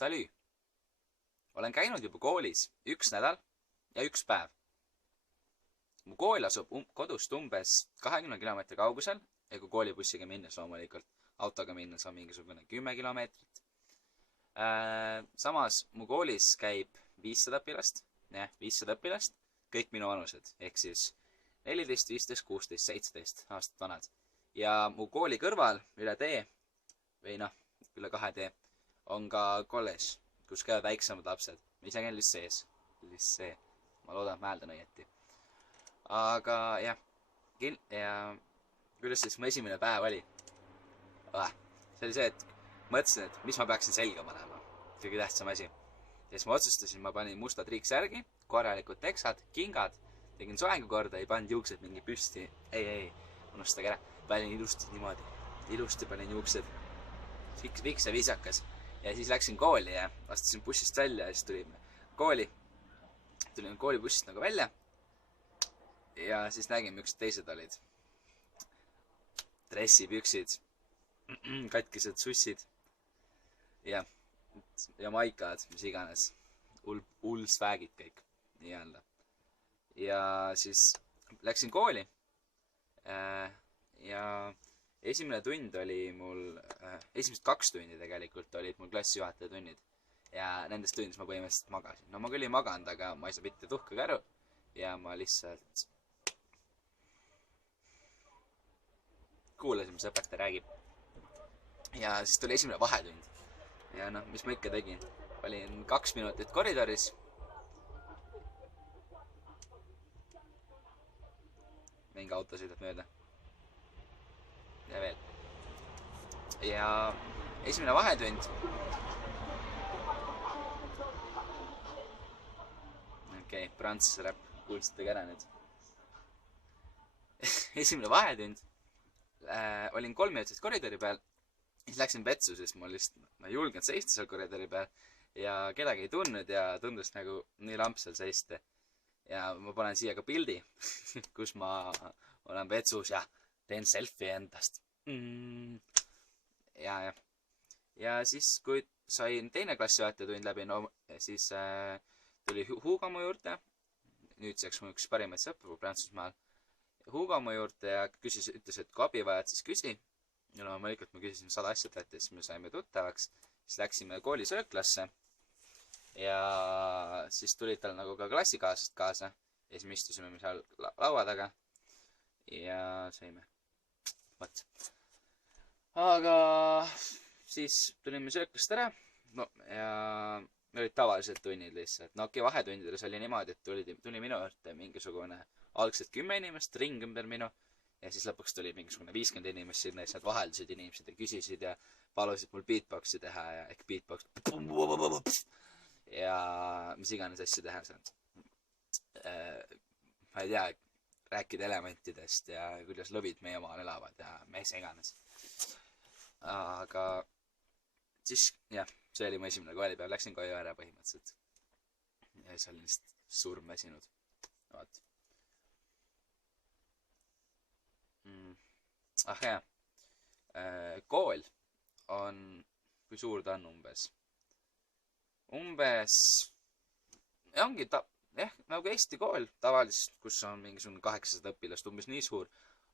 Salü! Olen käinud juba koolis 1 nädal ja 1 päev. Mu kool asub kodust umbes 20 kilomeetri kaugusel ja kui koolibussiga minnes loomulikult. Autoga minnes on mingisugune 10 kilomeetrit. Samas mu koolis käib 500 õpilast. 500 õpilast. Kõik minu vanused. Ehk siis 14, 15, 16, 17 aastat vanad. Ja mu kooli kõrval üle tee, või üle 2 tee, on ka kolledž, kus käivad väiksemad lapsed. Ma isegi on lissees. Lissee. Ma loodan, et ma hääldan õieti. Aga jah, ja kuidas siis mu esimene päev oli? See oli see, et mõtlesin, et mis ma peaksin selga panema. Kõige tähtsam asi. Ja siis ma otsustasin, ma panin mustad riiksärgi, korralikud teksad, kingad, tegin soengu korda, ei pannud juuksed mingi püsti. Ei, unustage ära. Panin ilusti niimoodi. Ilusti panin juuksed. Viks ja viisakas. Ja siis läksin kooli ja astusin bussist välja ja siis tulime kooli. Tulime koolibussist nagu välja. Ja siis nägime, üks teised olid. Dressipüksid, katkised sussid ja maikad, mis iganes. Ullsvägid kõik. Nii-öelda. Ja siis läksin kooli. Ja esimene tund oli mul, esimesed 2 tundi tegelikult olid mul klassijuhataja tunnid. Ja nendest tundis ma põhimõtteliselt magasin. No ma küll ei maganud, aga ma ei saa mitte tuhkaga aru. Ja ma lihtsalt kuulasin, mis õpetaja räägib. Ja siis tuli esimene vahetund. Ja mis ma ikka tegin. Olin 2 minutit koridoris. Mingi auto sõidab mööda. Ja veel. Ja esimene vahetund. Okei, prantsuse räpp. Kuulsite ka ära nüüd. Esimene vahetund. Olin 3 minutit koridori peal. Siis läksin vetsu, sest ma ei julgenud seista seal koridori peal. Ja kedagi ei tundnud ja tundus nagu nii lamp seal seista. Ja ma panen siia ka pildi, kus ma olen vetsus ja teen selfie endast. Ja siis, kui sain teine klassijuhataja tund läbi, siis tuli Hugo mu juurde. Nüüdseks mu üks parimaid sõpru Prantsusmaal. Hugo mu juurde ja ütles, et kui abi vajad, siis küsi. Ja loomulikult me küsisime 100 asja tähti, siis me saime tuttavaks. Siis läksime kooli sööklasse. Ja siis tulid tal nagu ka klassikaaslased kaasa. Ja siis me istusime seal laua taga. Ja saime. Võt. Aga siis tulime sööklast ära. Ja me olid tavalised tunnid lihtsalt. Okei, vahetundides oli niimoodi, et tuli minu juurde mingisugune algselt 10 inimest, ring ümber minu. Ja siis lõpuks tuli mingisugune 50 inimest sinna ja siis nad vaheldusid inimesed ja küsisid ja palusid mul beatboxi teha ja ehk beatbox. Ja mis iganes asju teha seal. Ma ei tea, rääkida elementidest ja kuidas lõvid meie omal elavad ja mis iganes. Aga siis, jah, see oli mu esimene koolipäev. Läksin koju ära põhimõtteliselt. Ja siis olin lihtsalt surmväsinud. Vaat. Jah. Kool on, kui suur ta on umbes? Ongi nagu Eesti kool tavaliselt, kus on mingisugune 800 õpilast, umbes nii suur,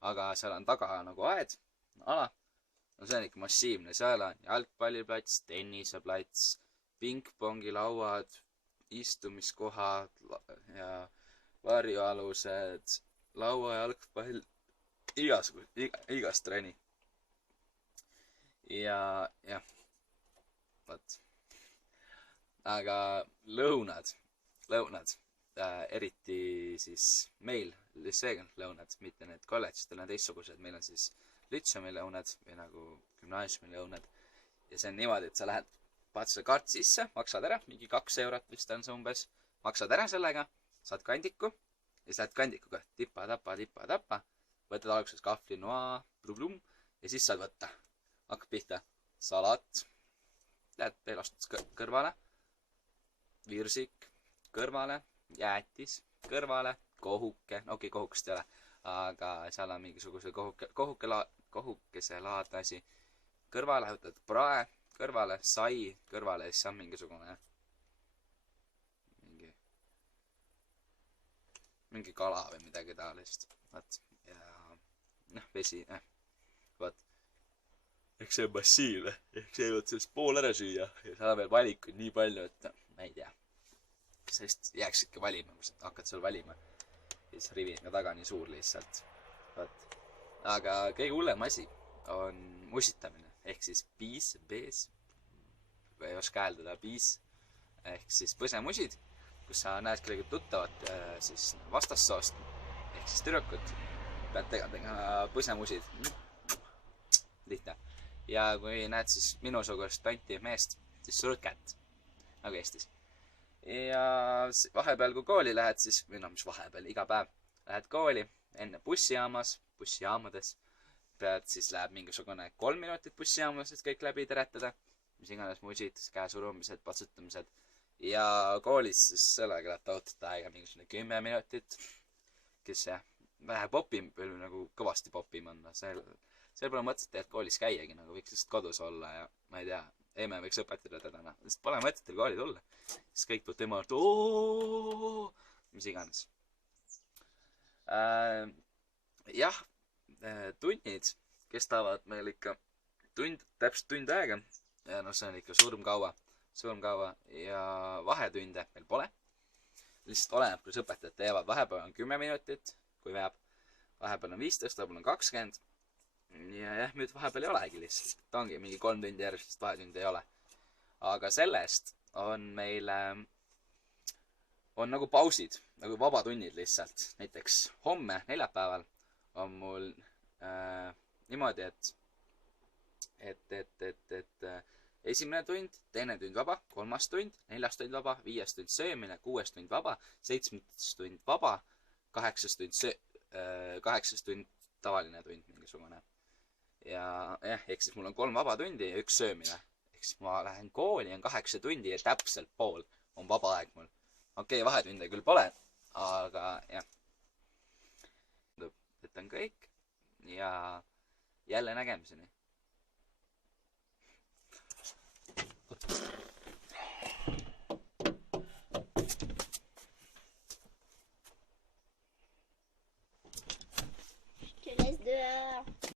aga seal on taga nagu aed, ala. No see on ikka massiivne, seal on jalgpalliplats, tenniseplats, pingpongilauad, istumiskohad ja varjualused, lauajalgpall, igast treni. Ja, võt. Aga lõunad, eriti siis meil, lisseega lõunad, mitte need kolledžistel on teistsugused, meil on siis lütseumi lõunad või nagu gümnaasiumi lõunad. Ja see on niimoodi, et sa lähed, paned selle kaart sisse, maksad ära, mingi 2 eurot vist on see umbes, maksad ära sellega, saad kandiku ja siis lähed kandikuga tippa-tapa, võtad alguses kahvli, noa, blum, ja siis saad võtta. Hakkab pihta salat, lähed veel astud kõrvale, virsik kõrvale, jäätis kõrvale, kohuke, okei, kohukest ei ole, aga seal on mingisuguse kohukese laadne asi kõrvale, võtad prae, kõrvale, sai kõrvale ja siis on mingisugune mingi kala või midagi taolist. Vaat. Ja vesi, vaat. Eks see on massiivne. Eks see võid sellest pool ära süüa. Ja seal on veel valikuid nii palju, et ma ei tea. Sest jääks ikka valima, kui sa hakkad seal valima. Ja siis rivi ka taga nii suur lihtsalt. Vaat. Aga kõige hullem asi on musitamine. Ehk siis bees. Ei oska hääldada bees. Ehk siis põsemusid. Kus sa näed kellegi tuttavat siis vastassoost ehk siis tüdrukut, pead tegema põsemusid. Lihtne. Ja kui näed siis minusugust tonti meest, siis surud kätt. Nagu Eestis. Ja vahepeal, kui kooli lähed, siis, või mis vahepeal, iga päev lähed kooli, enne bussijaamades, siis läheb mingisugune 3 minutit bussijaamas, et kõik läbi teretada. Mis iganes musid, käesurumised, patsutamised. Ja koolis siis sellega läheb taotud aega mingisugune 10 minutit, kes vähe popim, nagu kõvasti popim on. Seal pole mõtet tegelikult koolis käiagi, nagu võiks just kodus olla ja ma ei tea, emme võiks õpetada teda. Sest pole mõtet teil kooli tulla. Siis kõik tuleb tema ooo, mis iganes. Jah, tunnid kestavad meil ikka täpselt tund aega. Ja see on ikka surmkaua ja vahetunde meil pole. Lihtsalt oleneb, kuidas õpetajad teevad. Vahepeal on 10 minutit, kui veab. Vahepeal on 15, vahepeal on 20. Ja nüüd vahepeal ei olegi lihtsalt. Ta ongi mingi 3 tundi järjest, sest vahetundi ei ole. Aga sellest on meil on nagu pausid, nagu vabatunnid lihtsalt. Näiteks homme, neljapäeval on mul niimoodi, et esimene tund, teine tund vaba, 3. tund, 4. tund vaba, 5. tund söömine, 6. tund vaba, 7. tund vaba, 8. tund tavaline tund mingisugune. Ja ehk siis mul on 3 vaba tundi ja 1 söömine. Ehk siis ma lähen kooli, on 8 tundi ja täpselt pool on vaba aeg mul. Okei, vahetunde küll pole, aga jah. Et on kõik ja jälle nägemiseni.